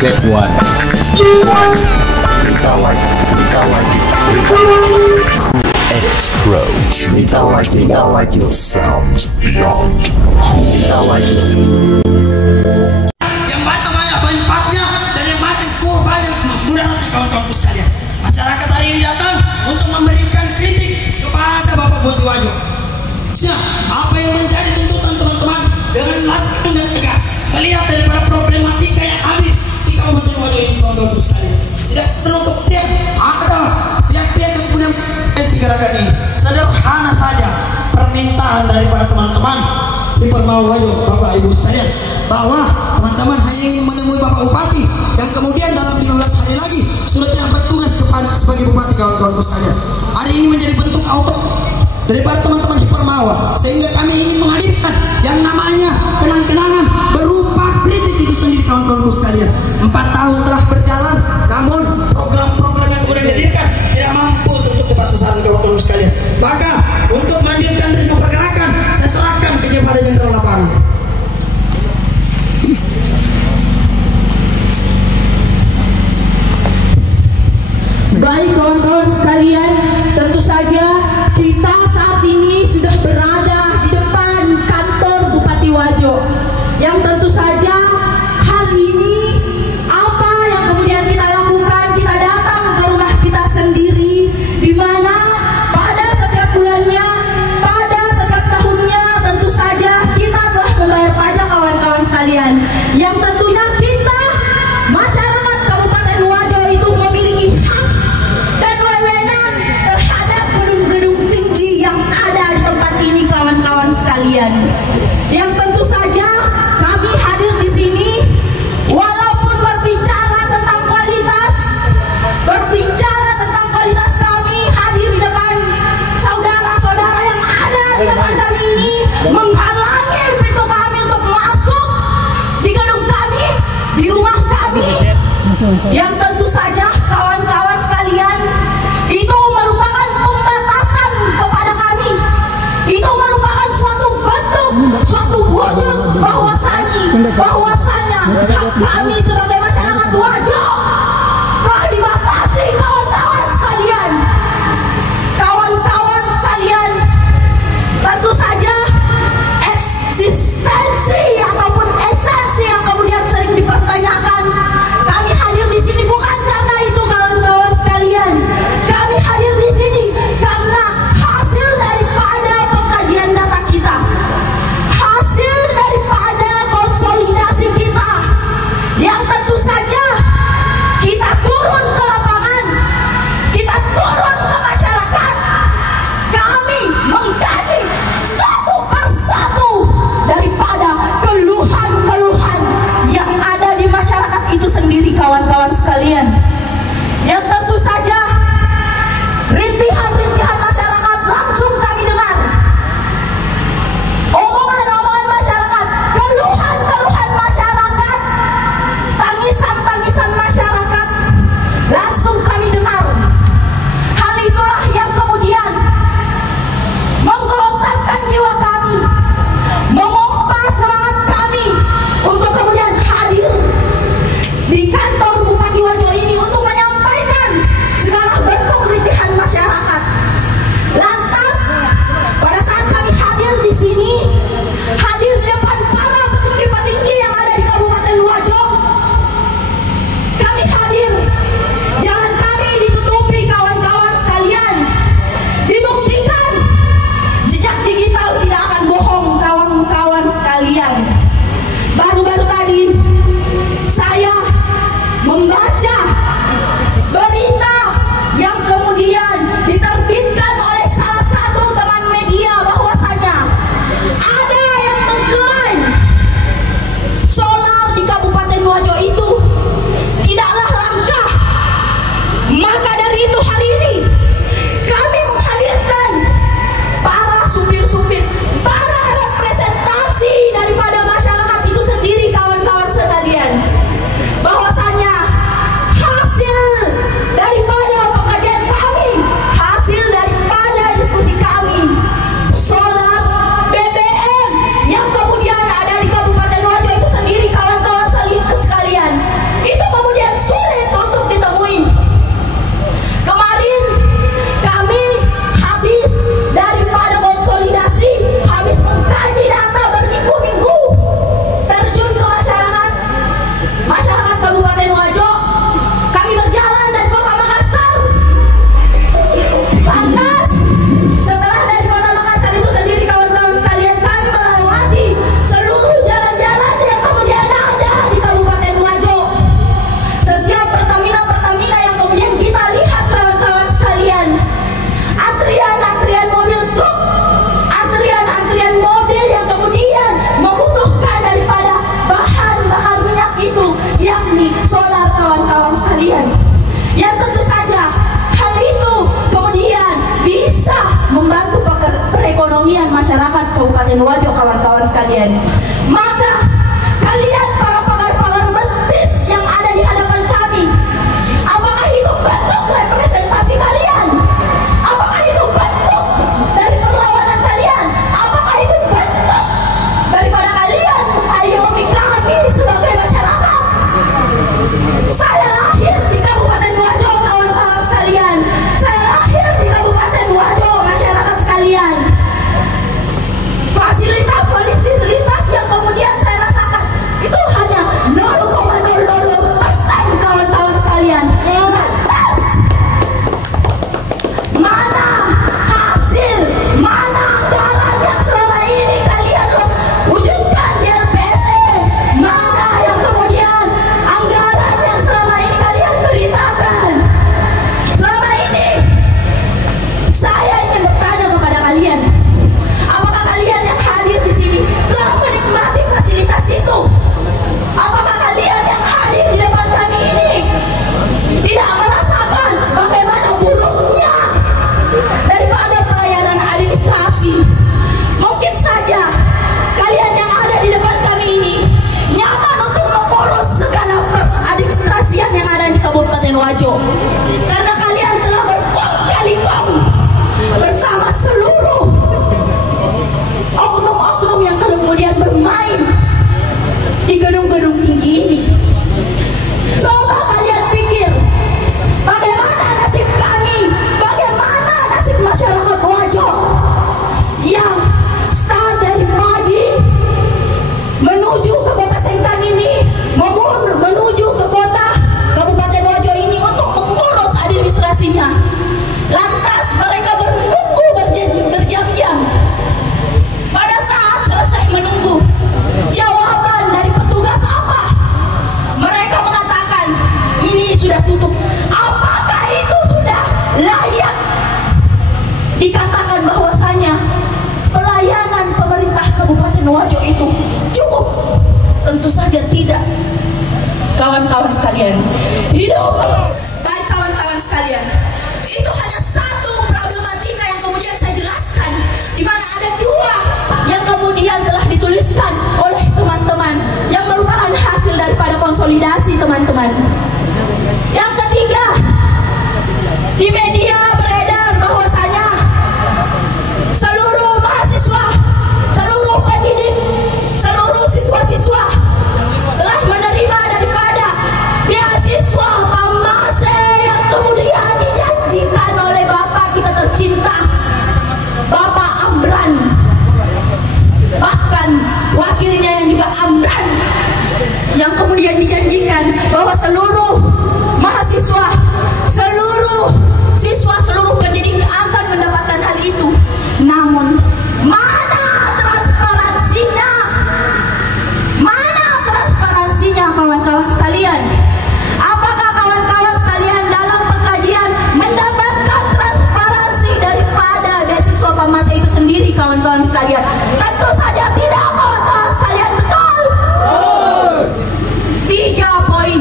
Get what? Pro sounds beyond cool. Yang banyak manfaatnya dan yang banyak banyak mudah-mudahan kawan-kawanku sekalian. Masyarakat hari ini datang untuk memberikan kritik kepada Bapak Budi Wajo. Apa yang menjadi tuntutan teman-teman dengan lantang dan tegas melihat daripada problematika yang ada di Kabupaten Wajo ini, kawan-kawanku sekalian. Tidak perlu kemudian ada pihak-pihak yang kemudian mensi gerakan ini. Sederhana saja permintaan daripada teman-teman di Permau Wajo, Bapak Ibu sekalian, bahwa teman-teman hanya ingin menemui Bapak Bupati yang kemudian dalam 15 hari lagi sudah bertugas sebagai Bupati, kawan-kawanku sekalian. Hari ini menjadi bentuk auto daripada teman-teman di Permawa, sehingga kami ingin menghadirkan yang namanya kenang-kenangan berupa kritik itu sendiri, kawan-kawanku sekalian. 4 tahun telah berjalan, namun program-program yang kemudian dihadirkan tidak mampu untuk tepat sasaran, kawan-kawanku sekalian. Maka untuk melanjutkan ritme pergerakan, saya serahkan kepada Jenderal Lapangan. Baik kawan-kawan sekalian, tentu saja kita saat ini sudah berada di depan kantor Bupati Wajo, yang tentu saja hal ini apa yang kemudian kita lakukan, kita datang ke rumah kita sendiri, di mana pada setiap bulannya, pada setiap tahunnya tentu saja kita telah membayar pajak, kawan-kawan sekalian, yang tentunya kita masyarakat Kabupaten Wajo itu memiliki hak dan wewenang terhadap gedung-gedung tinggi yang ada di tempat ini, kawan-kawan sekalian. Yang tentu saja kami hadir di sini walaupun berbicara tentang kualitas kami hadir di depan saudara-saudara yang ada di depan kami ini, menghalangi pintu kami untuk masuk di gedung kami, di rumah kami, yang tentu saja kawan-kawan sekalian itu merupakan pembatasan kepada kami. Itu merupakan suatu bentuk, suatu wujud bahwasanya hak kami sebagai masyarakat Wajo telah dibatasi, kawan-kawan sekalian. Kawan-kawan sekalian, tentu saja eksistensi ataupun esensi yang kemudian sering dipertanyakan. Kami hadir di sini bukan karena itu, kawan-kawan sekalian. Kami hadir di sini karena hasil daripada pengkajian data kita, hasil daripada konsolidasi kita, yang tentu saja perekonomian masyarakat Kabupaten Wajo, kawan-kawan sekalian. Maka kalian para pagar-pagar betis yang ada di hadapan kami, apakah itu bentuk representasi kalian? Apakah itu bentuk dari perlawanan kalian? Apakah itu bentuk daripada kalian mengayomi kami sebagai masyarakat? Saya lahir di Kabupaten Wajo, kawan-kawan sekalian. Saya lahir di Kabupaten Wajo, masyarakat sekalian. Fasilitas yang kemudian saya rasakan itu hanya 0,00% kawan-kawan sekalian. Lantas mana hasil, mana anggaran yang selama ini kalian wujudkan di LPSE? Mana yang kemudian anggaran yang selama ini kalian beritakan? Selama ini saya ingin bertanya kepada kalian, apakah kalian yang hadir di sini telah menikmati fasilitas itu? Apakah kalian yang hadir di depan kami ini tidak merasakan bagaimana buruknya daripada pelayanan administrasi? Mungkin saja kalian yang ada di depan kami ini nyaman untuk mengurus segala administrasian yang ada di Kabupaten Wajo, karena kalian telah berkong kali kong bersama seluruh oknum-oknum yang kemudian bermain di gedung-gedung tinggi ini. Coba kalian pikir, bagaimana nasib kami, bagaimana nasib masyarakat Wajo yang start dari pagi menuju ke kota Sengkang ini, menuju ke kota Kabupaten Wajo ini untuk mengurus administrasinya. Lantas mereka menunggu berjam-jam. Pada saat selesai menunggu, jawaban dari petugas apa? Mereka mengatakan ini sudah tutup. Apakah itu sudah layak dikatakan bahwasanya pelayanan pemerintah Kabupaten Wajo itu cukup? Tentu saja tidak, kawan-kawan sekalian. Baik kawan-kawan sekalian, itu hanya satu problematika yang kemudian saya jelaskan, di mana ada dua yang kemudian telah dituliskan oleh teman-teman yang merupakan hasil daripada konsolidasi teman-teman. Yang ketiga, di media beredar bahwasanya seluruh mahasiswa, seluruh pendidik, seluruh siswa-siswa telah menerima daripada beasiswa PAMASE yang kemudian dijanjikan oleh Bapak kita tercinta, Bapak Amran. Bahkan wakilnya yang juga Amran, yang kemudian dijanjikan bahwa seluruh mahasiswa, seluruh siswa, seluruh pendidik akan mendapatkan hal itu. Namun mana transparansinya? Mana transparansinya, kawan-kawan sekalian? Apakah kawan-kawan sekalian dalam pengkajian mendapatkan transparansi daripada beasiswa PAMASE itu sendiri, kawan-kawan sekalian? Tentu saja tidak, kawan-kawan sekalian. Betul? 3 poin.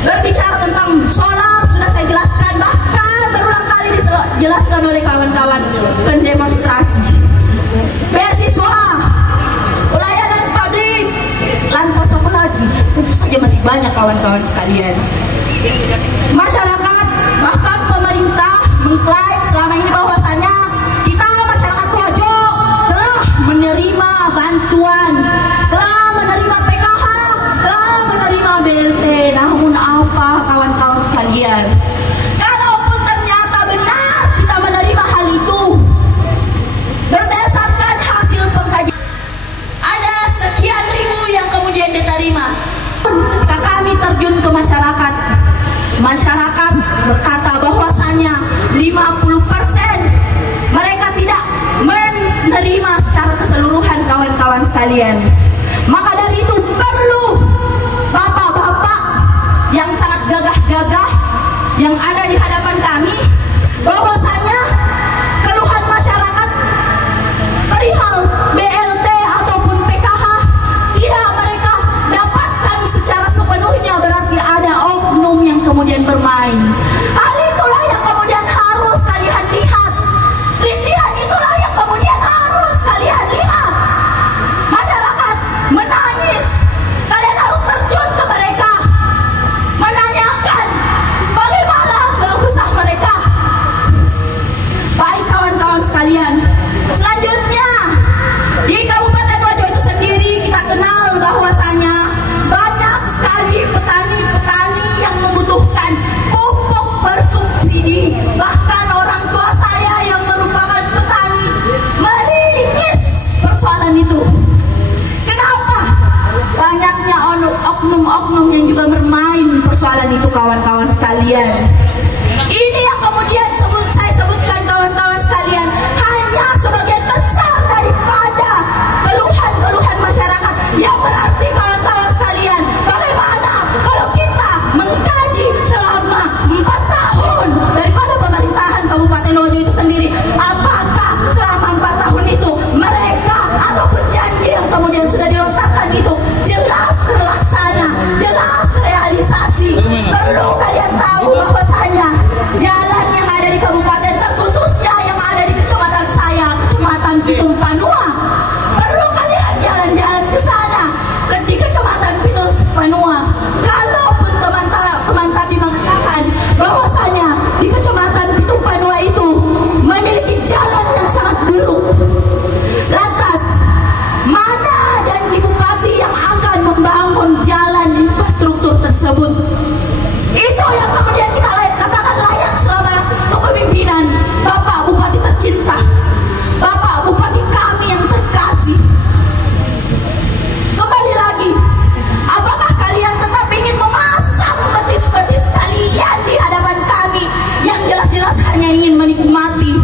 Berbicara tentang solar sudah saya jelaskan, bahkan berulang kali dijelaskan oleh kawan-kawan pendemonstrasi. Beasiswa, pelayanan publik, lantas apa lagi? Tentu saja masih banyak, kawan-kawan sekalian. Masyarakat, bahkan pemerintah mengklaim selama ini bahwasanya kita masyarakat Wajo telah menerima bantuan, telah menerima PKH, telah menerima BLT. Namun apa, kawan-kawan sekalian? Kalaupun ternyata benar kita menerima hal itu, berdasarkan hasil pengkajian ada sekian ribu yang kemudian diterima. Ketika kami terjun ke masyarakat, masyarakat berkata bahwasanya 50% mereka tidak menerima secara keseluruhan, kawan-kawan sekalian. Maka dari itu perlu bapak-bapak yang sangat gagah-gagah yang ada di hadapan kami, bahwasanya keluhan masyarakat perihal BLT ataupun PKH tidak mereka dapatkan secara sepenuhnya, berarti ada oknum yang kemudian bermain. Hal itulah yang kemudian harus kalian lihat. Rintihan itulah yang oknum-oknum yang juga bermain persoalan itu, kawan-kawan sekalian. Ini yang kemudian saya sebutkan, kawan-kawan sekalian, hanya sebagian besar daripada keluhan-keluhan masyarakat. Yang berarti, kawan-kawan sekalian, bagaimana kalau kita mengkaji selama 4 tahun daripada pemerintahan Kabupaten Wajo itu sendiri, apakah selama 4 tahun itu mereka ataupun janji yang kemudian sudah dilontarkan itu jelas terlaksana, jelas terrealisasi. Perlu kalian tahu bahwasanya jalan yang ada di kabupaten, terkhususnya yang ada di kecamatan saya, Kecamatan Pitung Panua, perlu kalian jalan-jalan ke sana, di Kecamatan Pitung Panua. Kalaupun teman tadi mengatakan bahwasanya di Kecamatan Pitung Panua itu memiliki jalan yang sangat buruk, lantas mana janji bupati yang akan membangun jalan infrastruktur tersebut? Itu yang kemudian kita katakan layak selama kepemimpinan Bapak Bupati tercinta, Bapak Bupati kami yang terkasih. Kembali lagi, apakah kalian tetap ingin memasang betis-betis kalian di hadapan kami yang jelas-jelas hanya ingin menikmati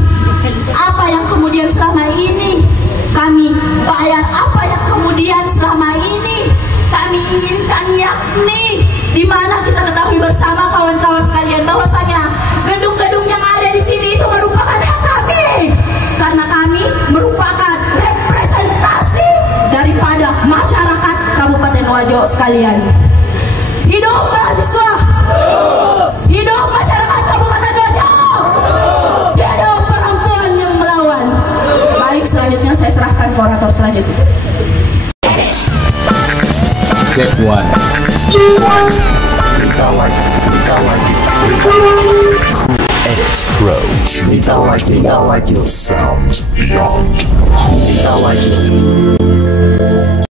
apa yang kemudian selama ini kami bayar, apa yang kemudian selama ini kami inginkan, yakni di mana kita ketahui bersama, kawan-kawan sekalian, bahwasanya gedung-gedung yang ada di sini itu merupakan hak kami, karena kami merupakan representasi daripada masyarakat Kabupaten Wajo sekalian. Hidup mahasiswa, hidup masyarakat Kabupaten Wajo, hidup perempuan yang melawan. Baik, selanjutnya saya serahkan ke orator selanjutnya. Step 1. Edit Pro. Sounds beyond cool.